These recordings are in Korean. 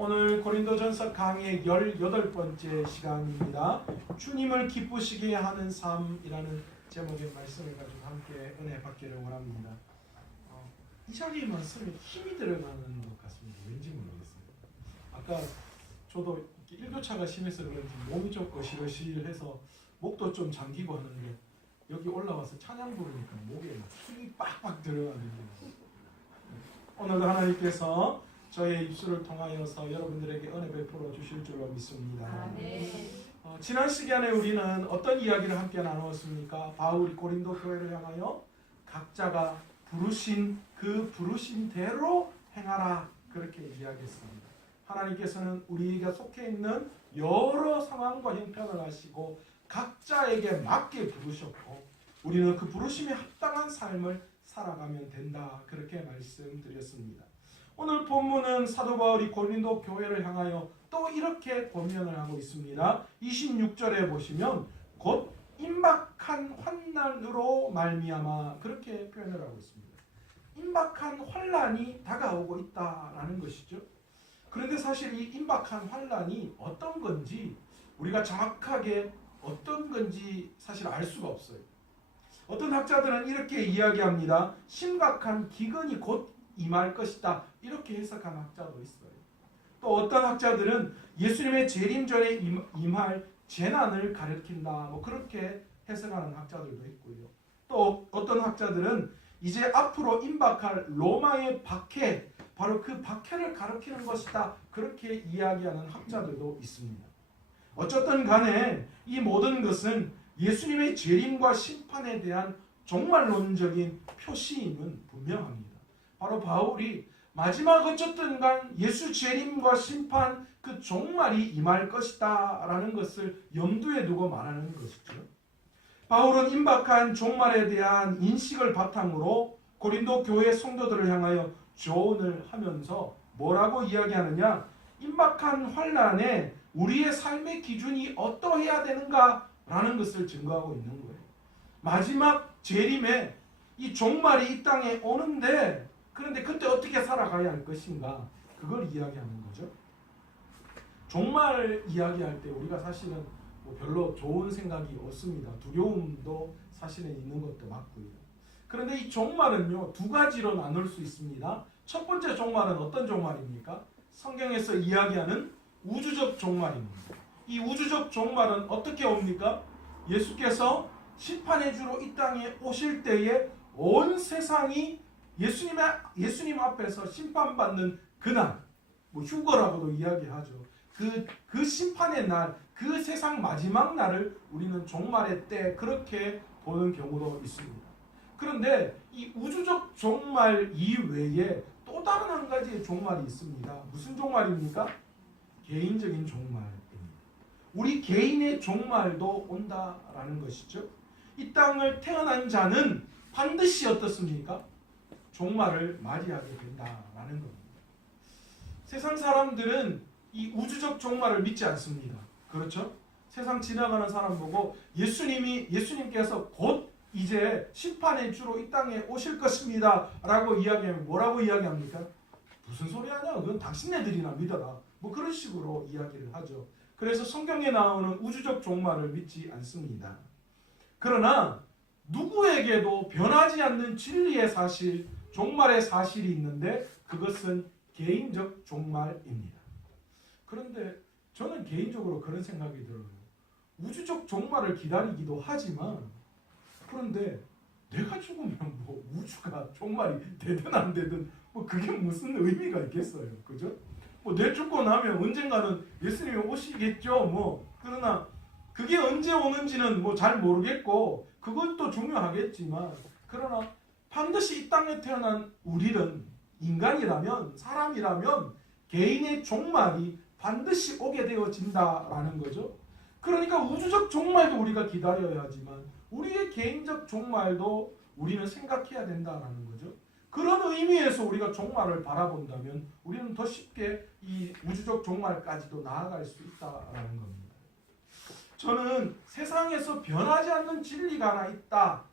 오늘 고린도전서 강의 18번째 시간입니다. 주님을 기쁘시게 하는 삶이라는 제목의 말씀을 가지고 함께 은혜 받기를 원합니다. 이 자리에만 쓰면 힘이 들어가는 것 같습니다. 왠지 모르겠어요. 아까 저도 일교차가 심해서 그런지 몸이 좀 거실거실해서 목도 좀 잠기고 하는데 여기 올라와서 찬양 부르니까 목에 힘이 빡빡 들어가는데 오늘도 하나님께서 저의 입술을 통하여서 여러분들에게 은혜 베풀어 주실 줄로 믿습니다. 지난 시간에 우리는 어떤 이야기를 함께 나누었습니까? 바울이 고린도 교회를 향하여 각자가 부르신 그 부르신 대로 행하라 그렇게 이야기했습니다. 하나님께서는 우리가 속해 있는 여러 상황과 형편을 하시고 각자에게 맞게 부르셨고 우리는 그 부르심에 합당한 삶을 살아가면 된다 그렇게 말씀드렸습니다. 오늘 본문은 사도 바울이 고린도 교회를 향하여 또 이렇게 권면을 하고 있습니다. 26절에 보시면 곧 임박한 환난으로 말미암아 그렇게 표현을 하고 있습니다. 임박한 환난이 다가오고 있다라는 것이죠. 그런데 사실 이 임박한 환난이 어떤 건지 우리가 정확하게 어떤 건지 사실 알 수가 없어요. 어떤 학자들은 이렇게 이야기합니다. 심각한 기근이 곧 임할 것이다. 이렇게 해석한 학자도 있어요. 또 어떤 학자들은 예수님의 재림 전에 임할 재난을 가리킨다. 뭐 그렇게 해석하는 학자들도 있고요. 또 어떤 학자들은 이제 앞으로 임박할 로마의 박해, 바로 그 박해를 가리키는 것이다. 그렇게 이야기하는 학자들도 있습니다. 어쨌든 간에 이 모든 것은 예수님의 재림과 심판에 대한 종말론적인 표시임은 분명합니다. 바로 바울이 마지막 어쨌든 간 예수 재림과 심판 그 종말이 임할 것이다 라는 것을 염두에 두고 말하는 것이죠. 바울은 임박한 종말에 대한 인식을 바탕으로 고린도 교회 성도들을 향하여 조언을 하면서 뭐라고 이야기하느냐? 임박한 환난에 우리의 삶의 기준이 어떠해야 되는가 라는 것을 증거하고 있는 거예요. 마지막 재림에 이 종말이 이 땅에 오는데 그런데 그때 어떻게 살아가야 할 것인가 그걸 이야기하는 거죠. 종말 이야기할 때 우리가 사실은 뭐 별로 좋은 생각이 없습니다. 두려움도 사실은 있는 것도 맞고요. 그런데 이 종말은요 두 가지로 나눌 수 있습니다. 첫 번째 종말은 어떤 종말입니까? 성경에서 이야기하는 우주적 종말입니다. 이 우주적 종말은 어떻게 옵니까? 예수께서 심판의 주로 이 땅에 오실 때에 온 세상이 예수님 앞에서 심판받는 그날, 뭐 휴거라고도 이야기하죠. 그 심판의 날, 그 세상 마지막 날을 우리는 종말의 때 그렇게 보는 경우도 있습니다. 그런데 이 우주적 종말 이외에 또 다른 한 가지의 종말이 있습니다. 무슨 종말입니까? 개인적인 종말입니다. 우리 개인의 종말도 온다라는 것이죠. 이 땅을 태어난 자는 반드시 어떻습니까? 종말을 맞이하게 된다라는 겁니다. 세상 사람들은 이 우주적 종말을 믿지 않습니다. 그렇죠? 세상 지나가는 사람 보고 예수님께서 곧 이제 심판의 주로 이 땅에 오실 것입니다 라고 이야기하면 뭐라고 이야기합니까? 무슨 소리 하냐? 그건 당신네들이나 믿어라. 뭐 그런 식으로 이야기를 하죠. 그래서 성경에 나오는 우주적 종말을 믿지 않습니다. 그러나 누구에게도 변하지 않는 진리의 사실, 종말의 사실이 있는데 그것은 개인적 종말입니다. 그런데 저는 개인적으로 그런 생각이 들어요. 우주적 종말을 기다리기도 하지만 그런데 내가 죽으면 뭐 우주가 종말이 되든 안 되든 뭐 그게 무슨 의미가 있겠어요. 그죠? 뭐 내 죽고 나면 언젠가는 예수님이 오시겠죠. 뭐 그러나 그게 언제 오는지는 뭐 잘 모르겠고 그것도 중요하겠지만 그러나 반드시 이 땅에 태어난 우리는 인간이라면 사람이라면 개인의 종말이 반드시 오게 되어진다라는 거죠. 그러니까 우주적 종말도 우리가 기다려야 하지만 우리의 개인적 종말도 우리는 생각해야 된다라는 거죠. 그런 의미에서 우리가 종말을 바라본다면 우리는 더 쉽게 이 우주적 종말까지도 나아갈 수 있다라는 겁니다. 저는 세상에서 변하지 않는 진리가 하나 있다.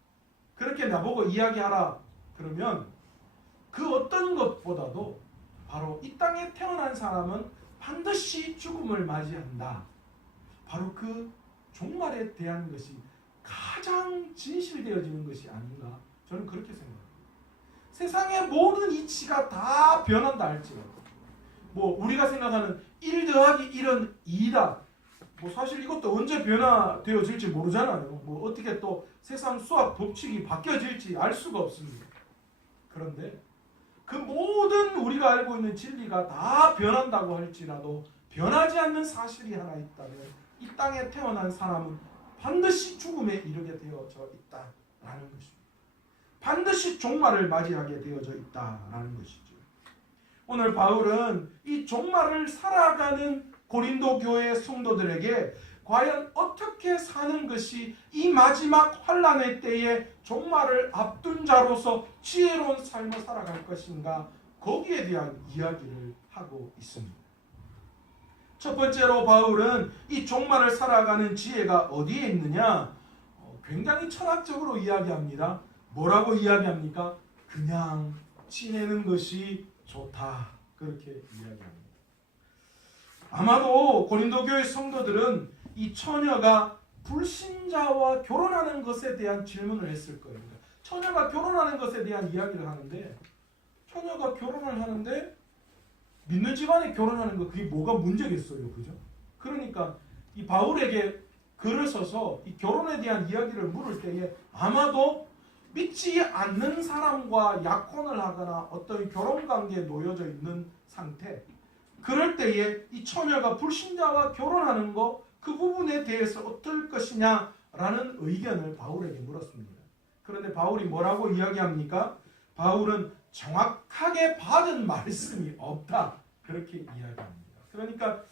그렇게 나보고 이야기하라. 그러면 그 어떤 것보다도 바로 이 땅에 태어난 사람은 반드시 죽음을 맞이한다. 바로 그 종말에 대한 것이 가장 진실되어지는 것이 아닌가, 저는 그렇게 생각합니다. 세상의 모든 이치가 다 변한다 할지라도, 뭐 우리가 생각하는 1 더하기 1은 2다, 뭐 사실 이것도 언제 변화되어질지 모르잖아요. 뭐 어떻게 또 세상 수학 법칙이 바뀌어질지 알 수가 없습니다. 그런데 그 모든 우리가 알고 있는 진리가 다 변한다고 할지라도 변하지 않는 사실이 하나 있다면, 이 땅에 태어난 사람은 반드시 죽음에 이르게 되어져 있다라는 것입니다. 반드시 종말을 맞이하게 되어져 있다라는 것이죠. 오늘 바울은 이 종말을 살아가는 고린도 교회 성도들에게 과연 어떻게 사는 것이 이 마지막 환난의 때에 종말을 앞둔 자로서 지혜로운 삶을 살아갈 것인가, 거기에 대한 이야기를 하고 있습니다. 첫 번째로 바울은 이 종말을 살아가는 지혜가 어디에 있느냐, 굉장히 철학적으로 이야기합니다. 뭐라고 이야기합니까? 그냥 지내는 것이 좋다, 그렇게 이야기합니다. 아마도 고린도 교회 성도들은 이 처녀가 불신자와 결혼하는 것에 대한 질문을 했을 거예요. 처녀가 결혼하는 것에 대한 이야기를 하는데, 처녀가 결혼을 하는데 믿는 집안에 결혼하는 거, 그게 뭐가 문제겠어요, 그죠? 그러니까 이 바울에게 글을 써서 이 결혼에 대한 이야기를 물을 때에 아마도 믿지 않는 사람과 약혼을 하거나 어떤 결혼관계에 놓여져 있는 상태, 그럴 때에 이 처녀가 불신자와 결혼하는 거, 그 부분에 대해서 어떨 것이냐라는 의견을 바울에게 물었습니다. 그런데 바울이 뭐라고 이야기합니까? 바울은 정확하게 받은 말씀이 없다, 그렇게 이야기합니다. 그러니까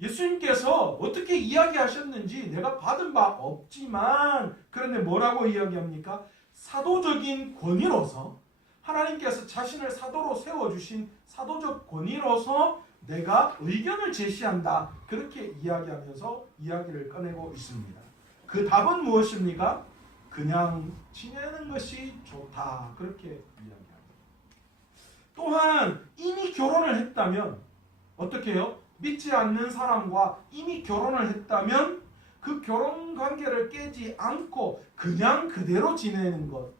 예수님께서 어떻게 이야기하셨는지 내가 받은 바 없지만, 그런데 뭐라고 이야기합니까? 사도적인 권위로서, 하나님께서 자신을 사도로 세워주신 사도적 권위로서 내가 의견을 제시한다, 그렇게 이야기하면서 이야기를 꺼내고 있습니다. 그 답은 무엇입니까? 그냥 지내는 것이 좋다, 그렇게 이야기합니다. 또한 이미 결혼을 했다면 어떻게 해요? 믿지 않는 사람과 이미 결혼을 했다면 그 결혼 관계를 깨지 않고 그냥 그대로 지내는 것,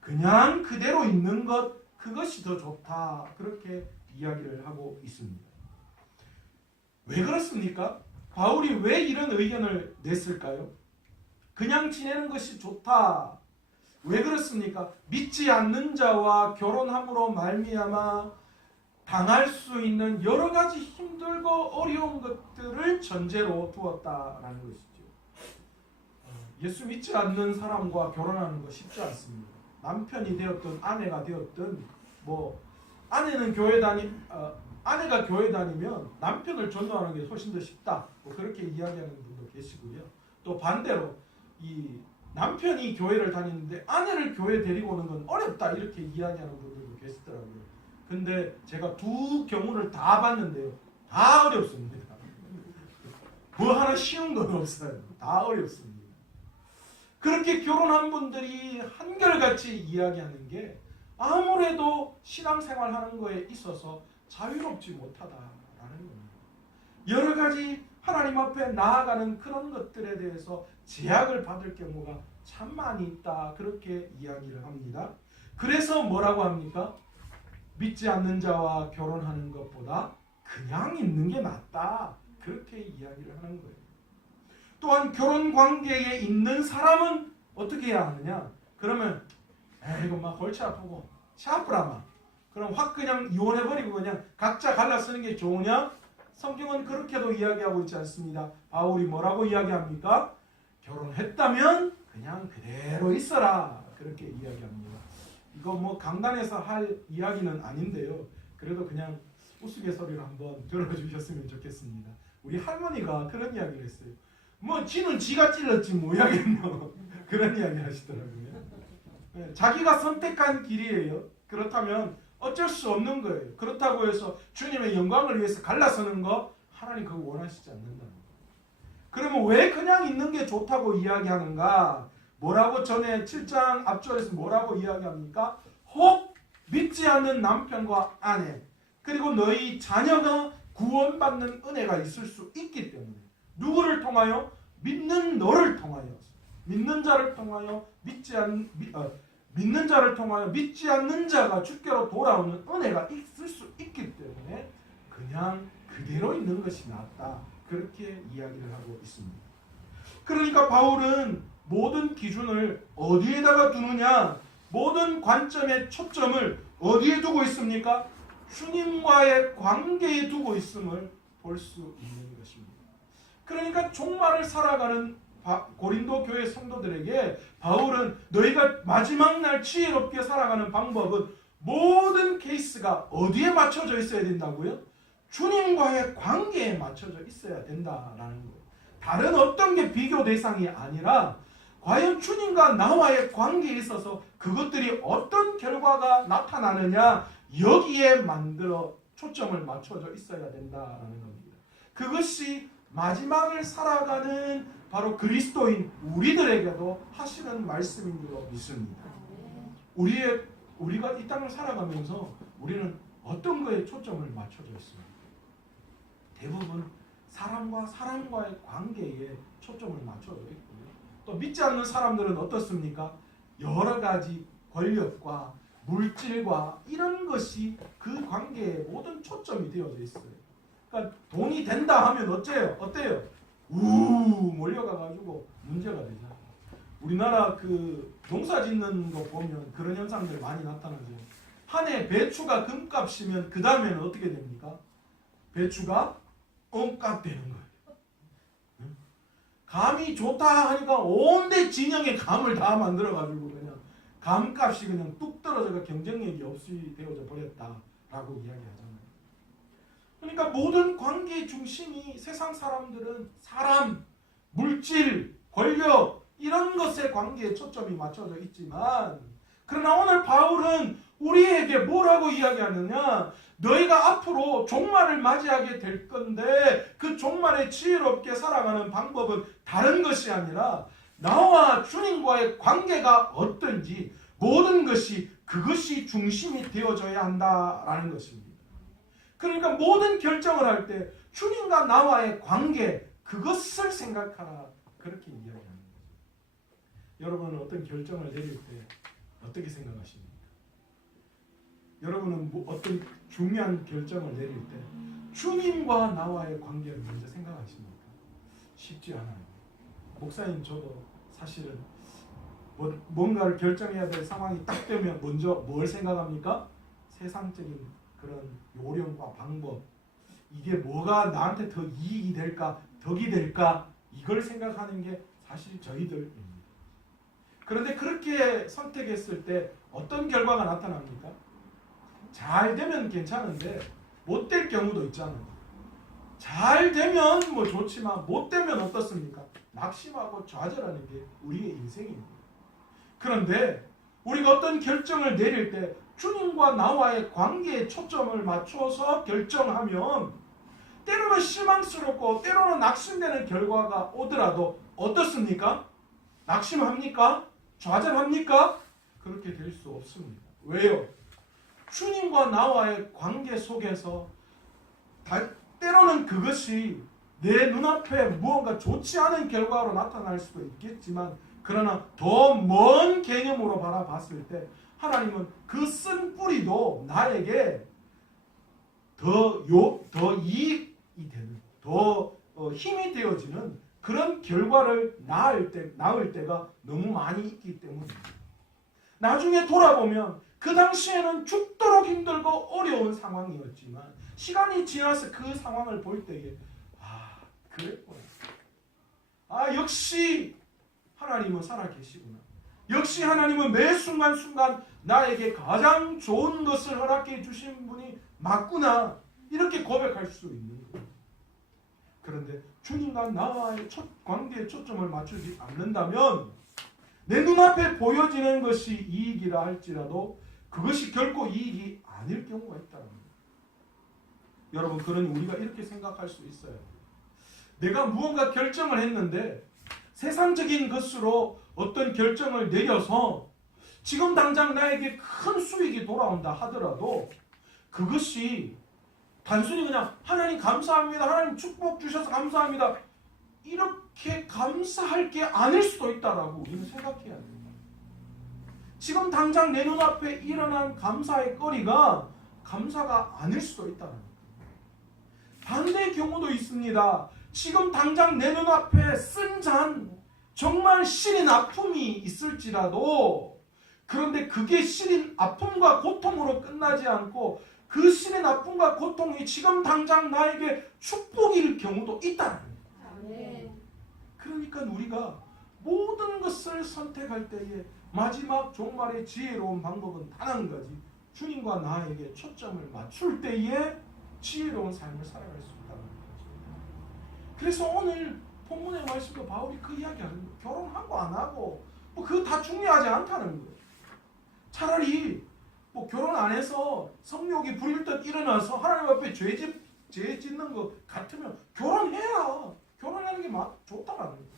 그냥 그대로 있는 것, 그것이 더 좋다, 그렇게 이야기를 하고 있습니다. 왜 그렇습니까? 바울이 왜 이런 의견을 냈을까요? 그냥 지내는 것이 좋다. 왜 그렇습니까? 믿지 않는 자와 결혼함으로 말미암아 당할 수 있는 여러 가지 힘들고 어려운 것들을 전제로 두었다라는 것이죠. 예수 믿지 않는 사람과 결혼하는 거 쉽지 않습니다. 남편이 되었든 아내가 되었든, 뭐 아내가 교회 다니면 남편을 전도하는 게 훨씬 더 쉽다, 뭐 그렇게 이야기하는 분도 계시고요. 또 반대로 이 남편이 교회를 다니는데 아내를 교회 데리고 오는 건 어렵다, 이렇게 이야기하는 분들도 계시더라고요. 근데 제가 두 경우를 다 봤는데요, 다 어렵습니다. 뭐 하나 쉬운 건 없어요. 다 어렵습니다. 그렇게 결혼한 분들이 한결같이 이야기하는 게 아무래도 신앙생활 하는 거에 있어서 자유롭지 못하다라는 겁니다. 여러 가지 하나님 앞에 나아가는 그런 것들에 대해서 제약을 받을 경우가 참 많이 있다, 그렇게 이야기를 합니다. 그래서 뭐라고 합니까? 믿지 않는 자와 결혼하는 것보다 그냥 있는 게 낫다, 그렇게 이야기를 하는 거예요. 또한 결혼 관계에 있는 사람은 어떻게 해야 하느냐? 그러면 이거 막 골치 아프고 샤프라마, 그럼 확 그냥 이혼해버리고 그냥 각자 갈라 쓰는 게 좋으냐? 성경은 그렇게도 이야기하고 있지 않습니다. 바울이 뭐라고 이야기합니까? 결혼했다면 그냥 그대로 있어라, 그렇게 이야기합니다. 이거 뭐 강단에서 할 이야기는 아닌데요, 그래도 그냥 우스갯소리로 한번 들어주셨으면 좋겠습니다. 우리 할머니가 그런 이야기를 했어요. 뭐 지는 지가 찔렀지 뭐야겠노, 그런 이야기 하시더라고요. 네, 자기가 선택한 길이에요. 그렇다면 어쩔 수 없는 거예요. 그렇다고 해서 주님의 영광을 위해서 갈라서는 거, 하나님 그거 원하시지 않는다는 거예요. 그러면 왜 그냥 있는 게 좋다고 이야기하는가? 뭐라고 전에 7장 앞절에서 뭐라고 이야기합니까? 혹 믿지 않는 남편과 아내, 그리고 너희 자녀가 구원받는 은혜가 있을 수 있기 때문에 누구를 통하여? 믿는 너를 통하여, 믿는 자를 통하여 믿는 자를 통하여 믿지 않는 자가 주께로 돌아오는 은혜가 있을 수 있기 때문에 그냥 그대로 있는 것이 낫다. 그렇게 이야기를 하고 있습니다. 그러니까 바울은 모든 기준을 어디에다가 두느냐? 모든 관점의 초점을 어디에 두고 있습니까? 주님과의 관계에 두고 있음을 볼 수 있는 것입니다. 그러니까 종말을 살아가는 고린도 교회 성도들에게 바울은 너희가 마지막 날 지혜롭게 살아가는 방법은 모든 케이스가 어디에 맞춰져 있어야 된다고요? 주님과의 관계에 맞춰져 있어야 된다라는 거예요. 다른 어떤 게 비교 대상이 아니라 과연 주님과 나와의 관계에 있어서 그것들이 어떤 결과가 나타나느냐, 여기에 만들어 초점을 맞춰져 있어야 된다라는 겁니다. 그것이 마지막을 살아가는 바로 그리스도인 우리들에게도 하시는 말씀인 줄로 믿습니다. 우리가 이 땅을 살아가면서 우리는 어떤 거에 초점을 맞춰져 있습니까? 대부분 사람과 사람과의 관계에 초점을 맞춰져 있고요. 또 믿지 않는 사람들은 어떻습니까? 여러 가지 권력과 물질과 이런 것이 그 관계에 모든 초점이 되어져 있어요. 그러니까 돈이 된다 하면 어때요? 몰려가가지고 문제가 되죠. 우리나라 그 농사 짓는 거 보면 그런 현상들 많이 나타나죠. 한 해 배추가 금값이면 그 다음에는 어떻게 됩니까? 배추가 엉값 되는 거예요. 감이 좋다 하니까 온데 진영에 감을 다 만들어가지고 그냥 감값이 그냥 뚝 떨어져가 경쟁력이 없이 되어져 버렸다라고 이야기하잖아요. 그러니까 모든 관계의 중심이 세상 사람들은 사람, 물질, 권력 이런 것에 관계에 초점이 맞춰져 있지만 그러나 오늘 바울은 우리에게 뭐라고 이야기하느냐? 너희가 앞으로 종말을 맞이하게 될 건데 그 종말에 지혜롭게 살아가는 방법은 다른 것이 아니라 나와 주님과의 관계가 어떤지 모든 것이 그것이 중심이 되어져야 한다라는 것입니다. 그러니까 모든 결정을 할 때 주님과 나와의 관계 그것을 생각하라 그렇게 이야기합니다. 여러분은 어떤 결정을 내릴 때 어떻게 생각하십니까? 여러분은 어떤 중요한 결정을 내릴 때 주님과 나와의 관계를 먼저 생각하십니까? 쉽지 않아요. 목사님 저도 사실은 뭔가를 결정해야 될 상황이 딱 되면 먼저 뭘 생각합니까? 세상적인 그런 요령과 방법, 이게 뭐가 나한테 더 이익이 될까, 덕이 될까, 이걸 생각하는 게 사실 저희들입니다. 그런데 그렇게 선택했을 때 어떤 결과가 나타납니까? 잘 되면 괜찮은데 못 될 경우도 있잖아요. 잘 되면 뭐 좋지만 못 되면 어떻습니까? 낙심하고 좌절하는 게 우리의 인생입니다. 그런데 우리가 어떤 결정을 내릴 때 주님과 나와의 관계에 초점을 맞춰서 결정하면 때로는 실망스럽고 때로는 낙심되는 결과가 오더라도 어떻습니까? 낙심합니까? 좌절합니까? 그렇게 될 수 없습니다. 왜요? 주님과 나와의 관계 속에서 때로는 그것이 내 눈앞에 무언가 좋지 않은 결과로 나타날 수도 있겠지만 그러나 더 먼 개념으로 바라봤을 때 하나님은 그 쓴 뿌리도 나에게 더 이익이 되는, 더 힘이 되어지는 그런 결과를 낳을 때가 너무 많이 있기 때문입니다. 나중에 돌아보면 그 당시에는 죽도록 힘들고 어려운 상황이었지만 시간이 지나서 그 상황을 볼 때에 그랬구나. 역시 하나님은 살아계시구나. 역시 하나님은 매 순간순간 나에게 가장 좋은 것을 허락해 주신 분이 맞구나. 이렇게 고백할 수 있는 거예요. 그런데 주님과 나와의 관계에 초점을 맞추지 않는다면 내 눈앞에 보여지는 것이 이익이라 할지라도 그것이 결코 이익이 아닐 경우가 있다는 거예요. 여러분, 그러니 우리가 이렇게 생각할 수 있어요. 내가 무언가 결정을 했는데 세상적인 것으로 어떤 결정을 내려서 지금 당장 나에게 큰 수익이 돌아온다 하더라도 그것이 단순히 그냥 하나님 감사합니다. 하나님 축복 주셔서 감사합니다. 이렇게 감사할 게 아닐 수도 있다라고 우리는 생각해야 됩니다. 지금 당장 내 눈앞에 일어난 감사의 거리가 감사가 아닐 수도 있다는 거예요. 반대의 경우도 있습니다. 지금 당장 내 눈앞에 쓴 잔, 정말 시린 아픔이 있을지라도 그런데 그게 시린 아픔과 고통으로 끝나지 않고 그 시린 아픔과 고통이 지금 당장 나에게 축복일 경우도 있다는 거예요. 그러니까 우리가 모든 것을 선택할 때에 마지막 종말의 지혜로운 방법은 단 한 가지, 주님과 나에게 초점을 맞출 때에 지혜로운 삶을 살아갈 수 있다는 거죠. 그래서 오늘 본문의 말씀도 바울이 그 이야기하는 거예요. 결혼하고 안 하고 뭐 그거 다 중요하지 않다는 거예요. 차라리 뭐 결혼 안 해서 성욕이 불일듯 일어나서 하나님 앞에 죄 짓는 것 같으면 결혼해라. 결혼하는 게 좋다라는 거예요.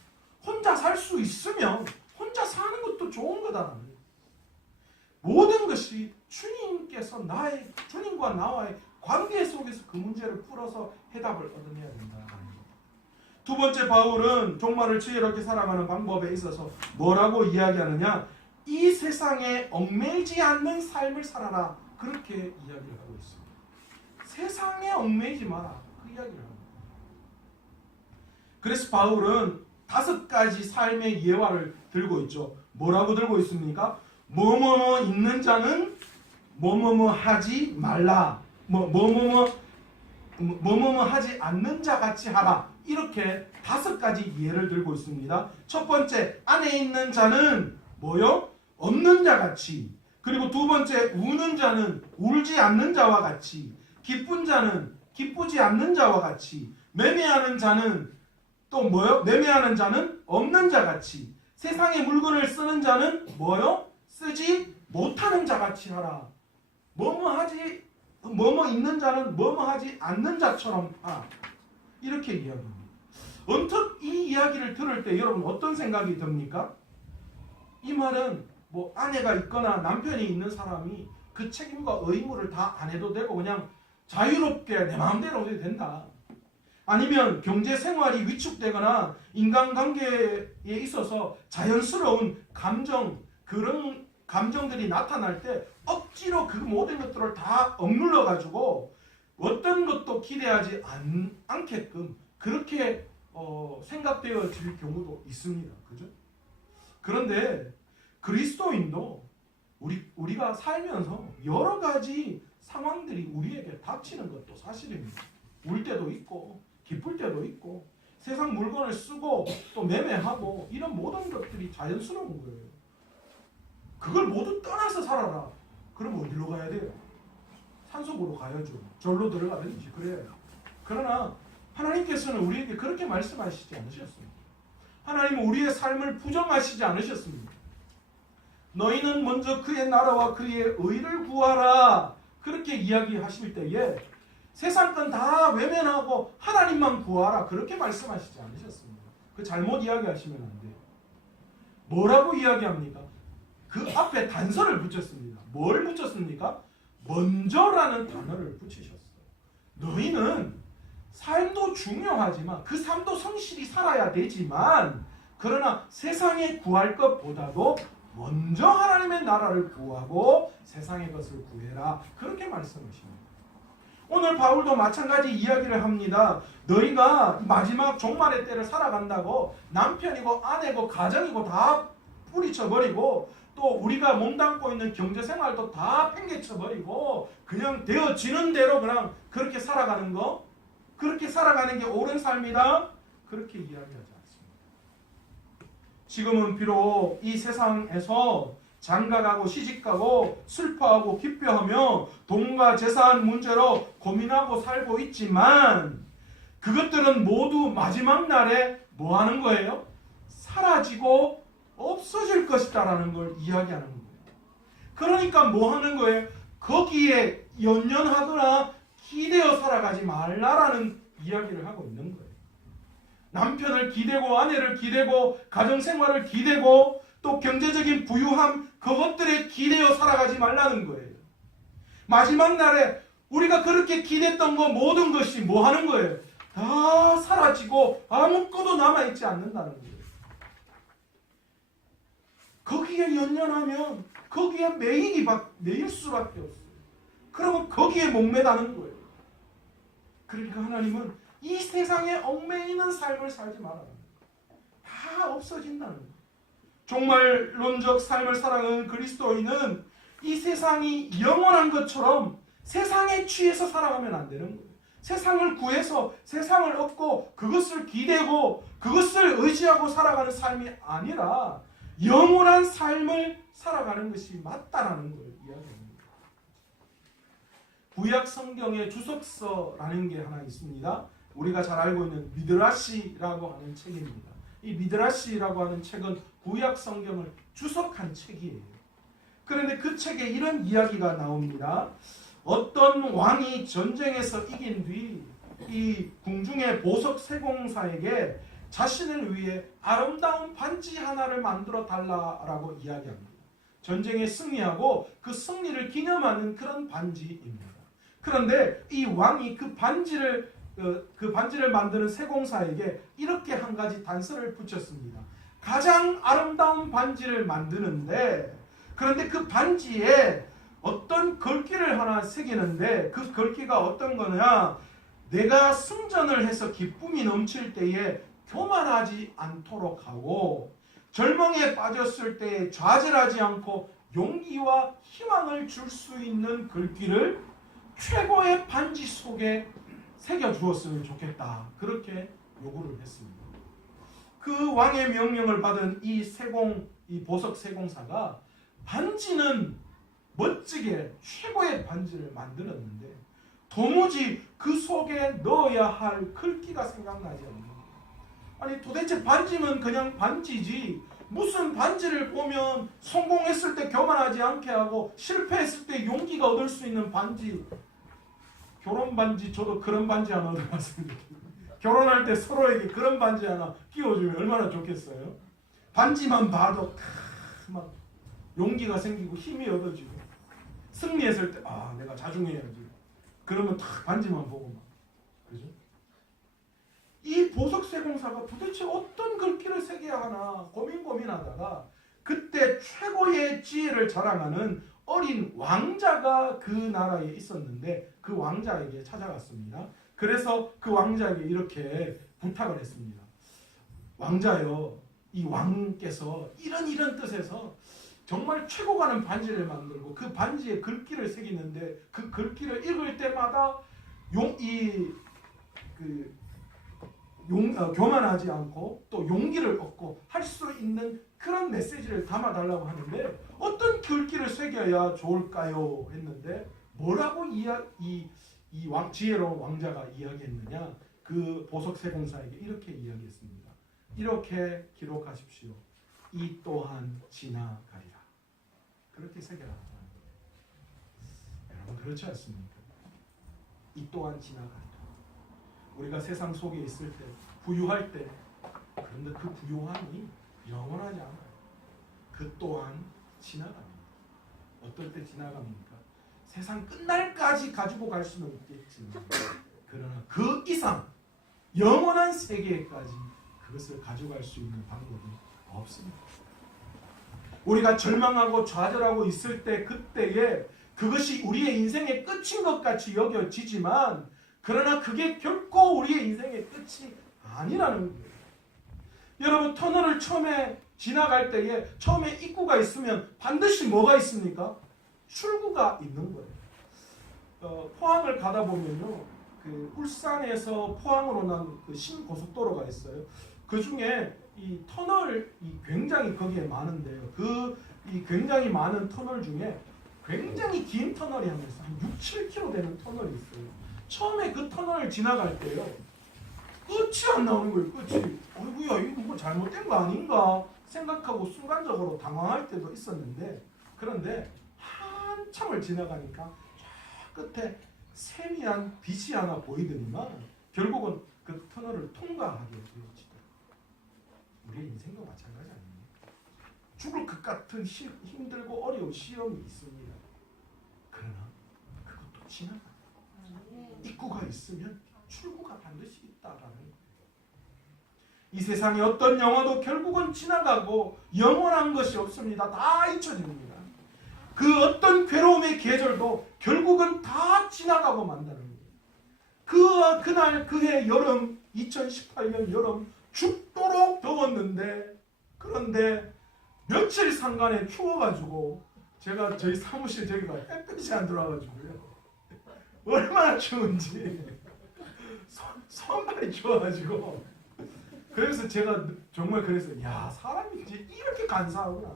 혼자 살 수 있으면 혼자 사는 것도 좋은 거다라는 거예요. 모든 것이 주님께서 주님과 나와의 관계 속에서 그 문제를 풀어서 해답을 얻어내야 된다는 거예요. 두 번째, 바울은 종말을 지혜롭게 살아가는 방법에 있어서 뭐라고 이야기하느냐? 이 세상에 얽매이지 않는 삶을 살아라. 그렇게 이야기를 하고 있습니다. 세상에 얽매이지 마라. 그 이야기를 합니다. 그래서 바울은 5가지 삶의 예화를 들고 있죠. 뭐라고 들고 있습니까? 뭐뭐뭐 있는 자는 뭐뭐뭐 하지 말라. 뭐뭐뭐 하지 않는 자 같이 하라. 이렇게 5가지 예를 들고 있습니다. 첫 번째, 안에 있는 자는 뭐요? 없는 자 같이. 그리고 두 번째, 우는 자는 울지 않는 자와 같이. 기쁜 자는 기쁘지 않는 자와 같이. 매매하는 자는 또 뭐요? 매매하는 자는 없는 자 같이. 세상의 물건을 쓰는 자는 뭐요? 쓰지 못하는 자 같이 하라. 뭐뭐 있는 자는 뭐뭐 하지 않는 자처럼 하라. 이렇게 이야기합니다. 언뜻 이 이야기를 들을 때 여러분 어떤 생각이 듭니까? 이 말은 뭐 아내가 있거나 남편이 있는 사람이 그 책임과 의무를 다 안 해도 되고 그냥 자유롭게 내 마음대로 해도 된다. 아니면 경제 생활이 위축되거나 인간관계에 있어서 자연스러운 그런 감정들이 나타날 때 억지로 그 모든 것들을 다 억눌러 가지고 어떤 것도 기대하지 않게끔 그렇게 생각되어질 경우도 있습니다. 그죠? 그런데 그리스도인도 우리가 살면서 여러 가지 상황들이 우리에게 닥치는 것도 사실입니다. 울 때도 있고 기쁠 때도 있고 세상 물건을 쓰고 또 매매하고 이런 모든 것들이 자연스러운 거예요. 그걸 모두 떠나서 살아라. 그럼 어디로 가야 돼요? 산속으로 가야죠. 절로 들어가든지 그래야 해요. 그러나 하나님께서는 우리에게 그렇게 말씀하시지 않으셨습니다. 하나님은 우리의 삶을 부정하시지 않으셨습니다. 너희는 먼저 그의 나라와 그의 의를 구하라. 그렇게 이야기하실 때에 세상 건 다 외면하고 하나님만 구하라. 그렇게 말씀하시지 않으셨습니다. 그 잘못 이야기하시면 안 돼요. 뭐라고 이야기합니까? 그 앞에 단서를 붙였습니다. 뭘 붙였습니까? 먼저라는 단어를 붙이셨어요. 너희는 삶도 중요하지만 그 삶도 성실히 살아야 되지만 그러나 세상에 구할 것보다도 먼저 하나님의 나라를 구하고 세상의 것을 구해라. 그렇게 말씀하십니다. 오늘 바울도 마찬가지 이야기를 합니다. 너희가 마지막 종말의 때를 살아간다고 남편이고 아내고 가정이고 다 뿌리쳐버리고 또 우리가 몸담고 있는 경제생활도 다 팽개쳐버리고 그냥 되어지는 대로 그냥 그렇게 살아가는 거, 그렇게 살아가는 게 옳은 삶이다. 그렇게 이야기하지 않습니다. 지금은 비록 이 세상에서 장가가고 시집가고 슬퍼하고 기뻐하며 돈과 재산 문제로 고민하고 살고 있지만 그것들은 모두 마지막 날에 뭐 하는 거예요? 사라지고 없어질 것이다라는 걸 이야기하는 거예요. 그러니까 뭐 하는 거예요? 거기에 연연하거나 기대어 살아가지 말라라는 이야기를 하고 있는 거예요. 남편을 기대고 아내를 기대고 가정생활을 기대고 또 경제적인 부유함 그것들에 기대어 살아가지 말라는 거예요. 마지막 날에 우리가 그렇게 기댔던 거 모든 것이 뭐 하는 거예요? 다 사라지고 아무것도 남아있지 않는다는 거예요. 거기에 연연하면 거기에 매일 수밖에 없어요. 그러면 거기에 목매다는 거예요. 그러니까 하나님은 이 세상에 얽매이는 삶을 살지 말아라. 다 없어진다는 거예요. 종말론적 삶을 살아가는 그리스도인은 이 세상이 영원한 것처럼 세상에 취해서 살아가면 안 되는 거예요. 세상을 구해서 세상을 얻고 그것을 기대고 그것을 의지하고 살아가는 삶이 아니라 영원한 삶을 살아가는 것이 맞다라는 걸 이야기합니다. 구약 성경의 주석서라는 게 하나 있습니다. 우리가 잘 알고 있는 미드라시라고 하는 책입니다. 이 미드라시라고 하는 책은 구약 성경을 주석한 책이에요. 그런데 그 책에 이런 이야기가 나옵니다. 어떤 왕이 전쟁에서 이긴 뒤 이 궁중의 보석 세공사에게 자신을 위해 아름다운 반지 하나를 만들어 달라라고 이야기합니다. 전쟁에 승리하고 그 승리를 기념하는 그런 반지입니다. 그런데 이 왕이 그 반지를 만드는 세공사에게 이렇게 한 가지 단서를 붙였습니다. 가장 아름다운 반지를 만드는데, 그런데 그 반지에 어떤 글귀를 하나 새기는데, 그 글귀가 어떤 거냐, 내가 승전을 해서 기쁨이 넘칠 때에 교만하지 않도록 하고 절망에 빠졌을 때에 좌절하지 않고 용기와 희망을 줄 수 있는 글귀를 최고의 반지 속에 새겨주었으면 좋겠다. 그렇게 요구를 했습니다. 그 왕의 명령을 받은 이 보석 세공사가 반지는 멋지게 최고의 반지를 만들었는데 도무지 그 속에 넣어야 할 글귀가 생각나지 않는 거예요. 아니 도대체 반지는 그냥 반지지 무슨 반지를 보면 성공했을 때 교만하지 않게 하고 실패했을 때 용기가 얻을 수 있는 반지. 결혼 반지, 저도 그런 반지 하나 얻어봤습니다. 결혼할 때 서로에게 그런 반지 하나 끼워주면 얼마나 좋겠어요. 반지만 봐도 막 용기가 생기고 힘이 얻어지고 승리했을 때 내가 자중해야지. 그러면 탁 반지만 보고 막 그죠? 이 보석 세공사가 도대체 어떤 글귀를 새겨야 하나 고민하다가 그때 최고의 지혜를 자랑하는 어린 왕자가 그 나라에 있었는데 그 왕자에게 찾아갔습니다. 그래서 그 왕자에게 이렇게 부탁을 했습니다. 왕자여, 이 왕께서 이런 뜻에서 정말 최고 가는 반지를 만들고 그 반지에 글귀를 새기는데 그 글귀를 읽을 때마다 교만하지 않고 또 용기를 얻고 할 수 있는 그런 메시지를 담아달라고 하는데 어떤 글귀를 새겨야 좋을까요? 했는데 뭐라고 지혜로운 왕자가 이야기했느냐? 그 보석 세공사에게 이렇게 이야기했습니다. 이렇게 기록하십시오. 이 또한 지나가리라. 그렇게 새겨라. 여러분 그렇지 않습니까? 이 또한 지나가리라. 우리가 세상 속에 있을 때, 부유할 때, 그런데 그 부유함이 영원하지 않아요. 그 또한 지나갑니다. 어떨 때 지나갑니까? 세상 끝날까지 가지고 갈 수는 없겠지만 그러나 그 이상 영원한 세계까지 그것을 가져갈 수 있는 방법이 없습니다. 우리가 절망하고 좌절하고 있을 때 그때에 그것이 우리의 인생의 끝인 것 같이 여겨지지만 그러나 그게 결코 우리의 인생의 끝이 아니라는 거예요. 여러분 터널을 처음에 지나갈 때에 처음에 입구가 있으면 반드시 뭐가 있습니까? 출구가 있는 거예요. 포항을 가다 보면요, 그 울산에서 포항으로 난 그 신고속도로가 있어요. 그 중에 이 터널이 굉장히 거기에 많은데요. 이 굉장히 많은 터널 중에 굉장히 긴 터널이 한 6, 7km 되는 터널이 있어요. 처음에 그 터널을 지나갈 때요, 끝이 안 나오는 거예요. 끝이. 어이구야, 이거 뭐 잘못된 거 아닌가 생각하고 순간적으로 당황할 때도 있었는데, 그런데 한참을 지나가니까 저 끝에 세미한 빛이 하나 보이더니만 결국은 그 터널을 통과하게 되어지더라고요. 우리의 인생도 마찬가지 아닙니까? 죽을 것 같은 힘들고 어려운 시험이 있습니다. 그러나 그것도 지나가요. 입구가 있으면 출구가 반드시 있다라는 거예요. 이 세상의 어떤 영화도 결국은 지나가고 영원한 것이 없습니다. 다 잊혀집니다. 그 어떤 괴로움의 계절도 결국은 다 지나가고 만다는 거예요. 그날 그해 여름 2018년 여름 죽도록 더웠는데 그런데 며칠 상간에 추워가지고 제가 저희 사무실 저기가 햇빛이 안 들어와가지고요. 얼마나 추운지 손발이 추워가지고 그래서 제가 정말 그래서 야 사람이 이제 이렇게 간사하구나.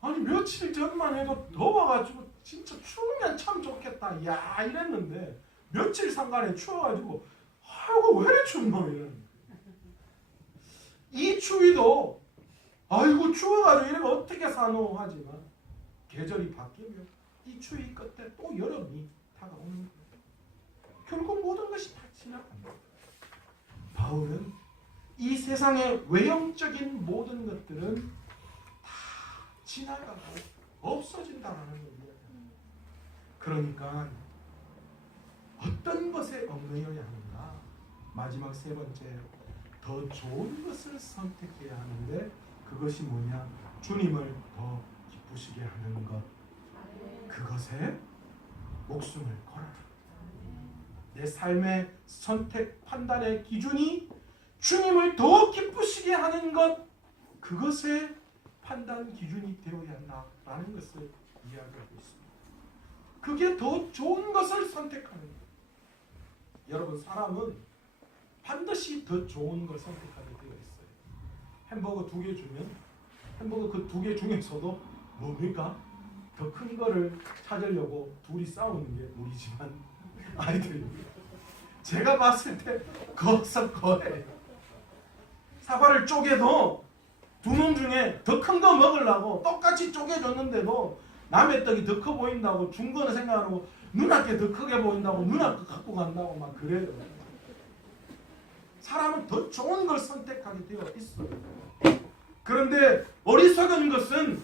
아니 며칠 전만 해도 더워가지고 진짜 추우면 참 좋겠다. 야 이랬는데 며칠 상간에 추워가지고 아이고 왜 이래 춥노 이런. 이 추위도 아이고 추워가지고 이래가 어떻게 사노 하지만 계절이 바뀌면 이 추위 끝에 또 여름이 다가오는 거예요. 결국 모든 것이 다 지나갑니다. 바울은 이 세상의 외형적인 모든 것들은 다 지나가고 없어진다는 걸 이야기합니다. 그러니까 어떤 것에 얽매여야 하는가? 마지막 세 번째, 더 좋은 것을 선택해야 하는데 그것이 뭐냐? 주님을 더 기쁘시게 하는 것. 그것에 목숨을 걸어라. 내 삶의 선택 판단의 기준이 주님을 더 기쁘시게 하는 것, 그것의 판단 기준이 되어야 한다라는 것을 이야기하고 있습니다. 그게 더 좋은 것을 선택하는 것. 여러분 사람은 반드시 더 좋은 걸 선택하게 되어 있어요. 햄버거 2개 주면 햄버거 그 2개 중에서도 뭡니까? 더 큰 거를 찾으려고 둘이 싸우는 게 우리 집안 아이들입니다. 제가 봤을 때 거기서 거예요. 사과를 쪼개도 두 놈 중에 더 큰 거 먹으려고 똑같이 쪼개줬는데도 남의 떡이 더 커 보인다고 준 거는 생각하고 누나께 더 크게 보인다고 누나 거 갖고 간다고 막 그래요. 사람은 더 좋은 걸 선택하게 되어 있어요. 그런데 어리석은 것은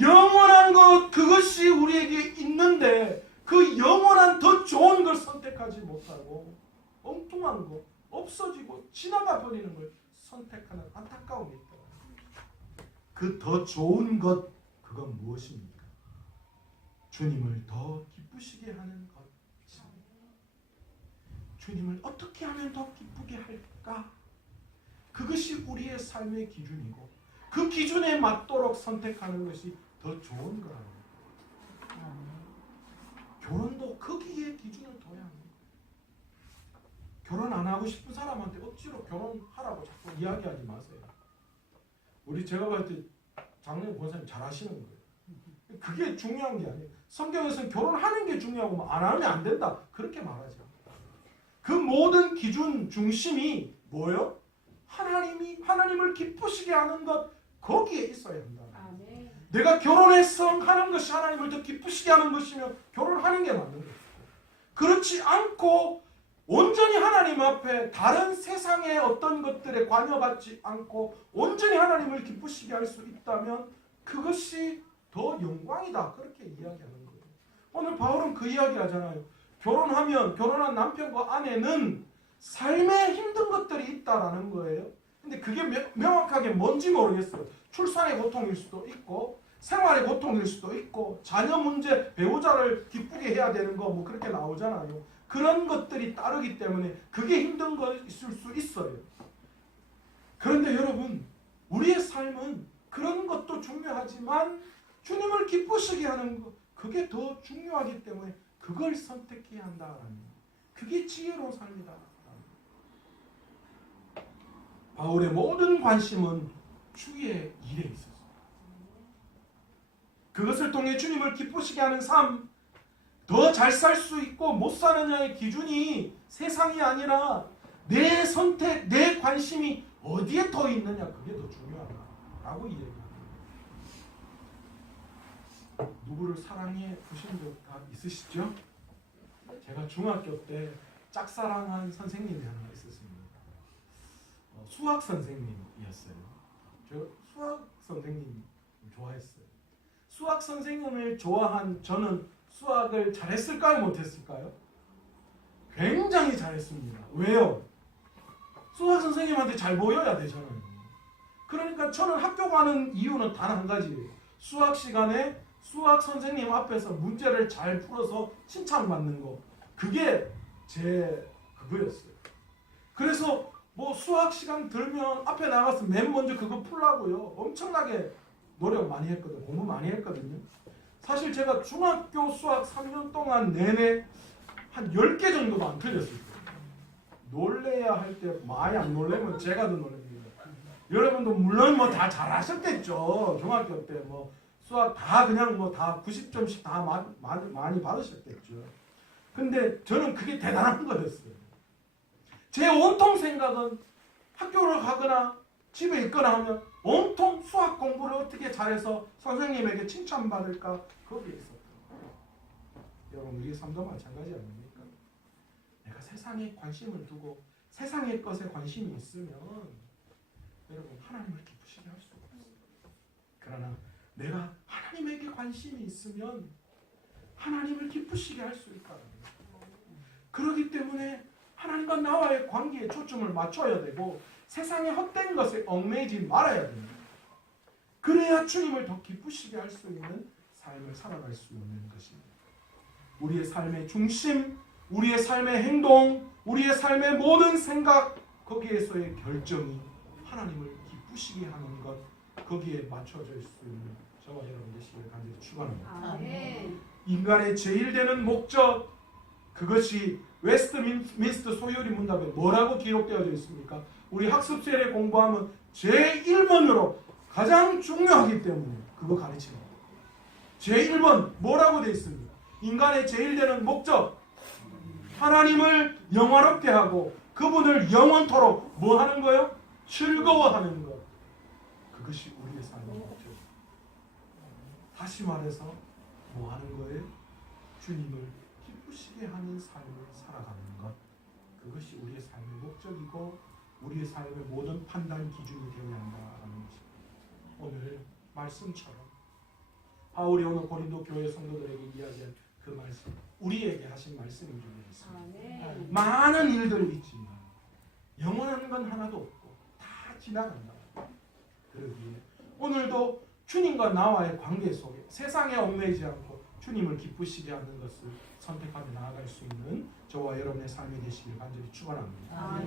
영원한 것 그것이 우리에게 있는데 그 영원한 더 좋은 걸 선택하지 못하고 엉뚱한 거 없어지고 지나가 버리는 걸 선택하는 안타까움이 있다. 그 더 좋은 것 그건 무엇입니까? 주님을 더 기쁘시게 하는 것입니다. 주님을 어떻게 하면 더 기쁘게 할까? 그것이 우리의 삶의 기준이고 그 기준에 맞도록 선택하는 것이 더 좋은 거라는 거예요. 결혼도 거기에 기준을 둬야 합니다. 결혼 안 하고 싶은 사람한테 억지로 결혼하라고 자꾸 이야기하지 마세요. 제가 봤을 때 장로님 권사님 잘 하시는 거예요. 그게 중요한 게 아니에요. 성경에서는 결혼하는 게 중요하고 안 하면 안 된다 그렇게 말하죠. 그 모든 기준 중심이 뭐예요? 하나님을 기쁘시게 하는 것 거기에 있어야 한다. 내가 결혼해서 하는 것이 하나님을 더 기쁘시게 하는 것이면 결혼하는 게 맞는 거예요. 그렇지 않고 온전히 하나님 앞에 다른 세상의 어떤 것들에 관여받지 않고 온전히 하나님을 기쁘시게 할 수 있다면 그것이 더 영광이다 그렇게 이야기하는 거예요. 오늘 바울은 그 이야기 하잖아요. 결혼한 남편과 아내는 삶에 힘든 것들이 있다라는 거예요. 근데 그게 명확하게 뭔지 모르겠어요. 출산의 고통일 수도 있고 생활의 고통일 수도 있고 자녀 문제, 배우자를 기쁘게 해야 되는 거 뭐 그렇게 나오잖아요. 그런 것들이 따르기 때문에 그게 힘든 거 있을 수 있어요. 그런데 여러분 우리의 삶은 그런 것도 중요하지만 주님을 기쁘시게 하는 것 그게 더 중요하기 때문에 그걸 선택해야 한다라는 그게 지혜로운 삶이다. 바울의 모든 관심은 주의 일에 있었어요. 그것을 통해 주님을 기쁘시게 하는 삶, 더 잘 살 수 있고 못 사느냐의 기준이 세상이 아니라 내 선택, 내 관심이 어디에 더 있느냐 그게 더 중요하다라고 이야기합니다. 누구를 사랑해 보신 적 다 있으시죠? 제가 중학교 때 짝사랑한 선생님이 하나 있었습니다. 수학 선생님이었어요. 저 수학 선생님 좋아했어요. 수학 선생님을 좋아한 저는 수학을 잘했을까요? 못했을까요? 굉장히 잘했습니다. 왜요? 수학 선생님한테 잘 보여야 되잖아요. 그러니까 저는 학교 가는 이유는 단 한 가지예요. 수학 시간에 수학 선생님 앞에서 문제를 잘 풀어서 칭찬받는 거. 그게 제 그거였어요. 그래서 뭐 수학 시간 들면 앞에 나가서 맨 먼저 그거 풀라고요. 엄청나게 노력 많이 했거든요. 공부 많이 했거든요. 사실 제가 중학교 수학 3년 동안 내내 한 10개 정도도 안 틀렸을 거예요. 놀래야 할 때 많이 안 놀래면 제가 더 놀랍니다. 여러분도 물론 뭐 다 잘하셨겠죠. 중학교 때 뭐 수학 다 그냥 뭐 다 90점씩 다 많이 받으셨겠죠. 근데 저는 그게 대단한 거였어요. 제 온통 생각은 학교를 가거나 집에 있거나 하면 온통 수학 공부를 어떻게 잘해서 선생님에게 칭찬받을까 거기에 있었던 거예요. 여러분 우리 삶도 마찬가지 아닙니까? 내가 세상에 관심을 두고 세상의 것에 관심이 있으면 여러분 하나님을 기쁘시게 할 수가 없어요. 그러나 내가 하나님에게 관심이 있으면 하나님을 기쁘시게 할 수 있다는 거예요. 그렇기 때문에 하나님과 나와의 관계에 초점을 맞춰야 되고 세상의 헛된 것에 얽매이지 말아야 됩니다. 그래야 주님을 더 기쁘시게 할 수 있는 삶을 살아갈 수 있는 것입니다. 우리의 삶의 중심, 우리의 삶의 행동, 우리의 삶의 모든 생각 거기에서의 결정이 하나님을 기쁘시게 하는 것 거기에 맞춰질 수 있는 저와 여러분 되시길 간절히 축원합니다. 인간의 제일 되는 목적 그것이 웨스트민스터 소요리 문답에 뭐라고 기록되어져 있습니까? 우리 학습세례 공부하면 제1번으로 가장 중요하기 때문에 그거 가르칩니다. 제1번 뭐라고 되어 있습니까? 인간의 제일 되는 목적 하나님을 영화롭게 하고 그분을 영원토록 뭐 하는 거예요? 즐거워하는 것. 그것이 우리의 삶의 목적입니다. 다시 말해서 뭐 하는 거예요? 주님을 기쁘시게 하는 삶을 살아가는 것. 그것이 우리의 삶의 목적이고 우리의 삶의 모든 판단 기준이 되어야 한다는 것입니다. 오늘 말씀처럼 바울이 오늘 고린도 교회 성도들에게 이야기한 그 말씀, 우리에게 하신 말씀인 줄 믿습니다. 많은 일들이 있지만 영원한 건 하나도 없고 다 지나간다. 그러기에 오늘도 주님과 나와의 관계 속에 세상에 얽매이지 않고 주님을 기쁘시게 하는 것을 선택하며 나아갈 수 있는 저와 여러분의 삶이 되시길 간절히 축원합니다.